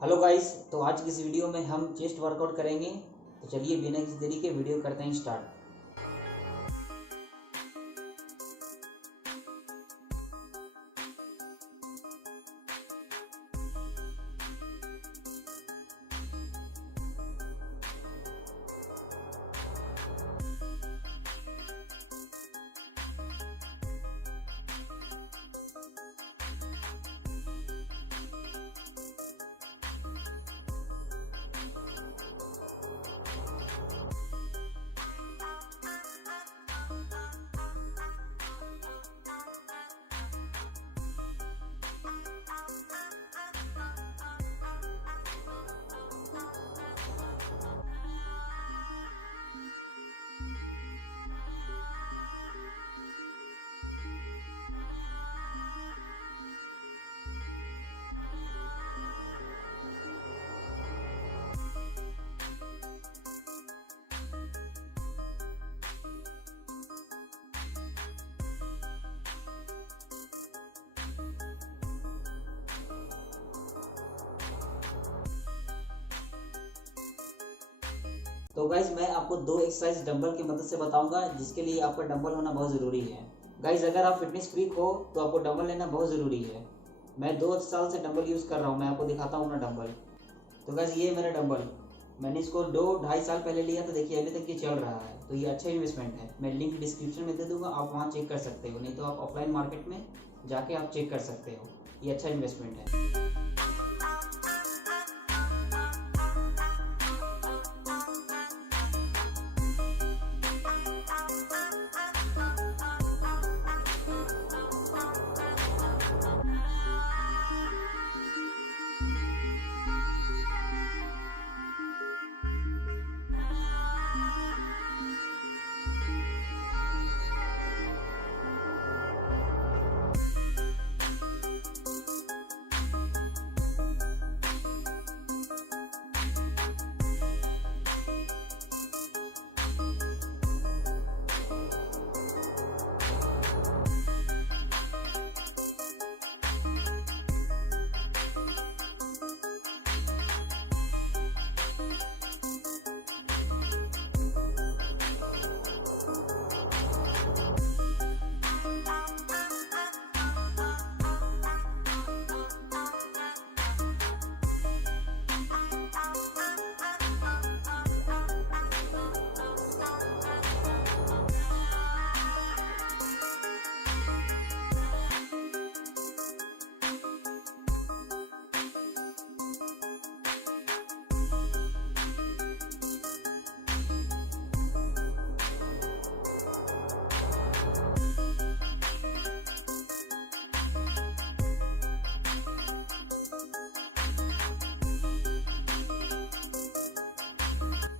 Hello guys, तो आज की इस वीडियो में हम चेस्ट वर्कआउट करेंगे। तो चलिए बिना किसी देरी के वीडियो करते हैं स्टार्ट। तो गाइज मैं आपको दो एक्सरसाइज डंबल की मदद से बताऊंगा, जिसके लिए आपका डंबल होना बहुत ज़रूरी है। गाइज अगर आप फिटनेस फ्रीक हो तो आपको डंबल लेना बहुत ज़रूरी है। मैं 2 साल से डंबल यूज़ कर रहा हूँ। मैं आपको दिखाता हूँ ना डंबल। तो गाइज ये मेरा डंबल, मैंने इसको 2-2.5 साल पहले लिया था। देखिए अभी तक ये चल रहा है, तो ये अच्छा इन्वेस्टमेंट है। मैं लिंक डिस्क्रिप्शन में दे दूँगा, आप वहाँ चेक कर सकते हो, नहीं तो आप ऑफलाइन मार्केट में जाके आप चेक कर सकते हो। ये अच्छा इन्वेस्टमेंट है।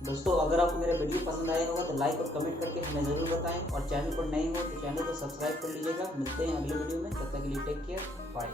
दोस्तों अगर आपको मेरा वीडियो पसंद आया होगा तो लाइक और कमेंट करके हमें ज़रूर बताएं, और चैनल पर नए हो तो चैनल को सब्सक्राइब कर लीजिएगा। मिलते हैं अगले वीडियो में, तब तक के लिए टेक केयर, बाय।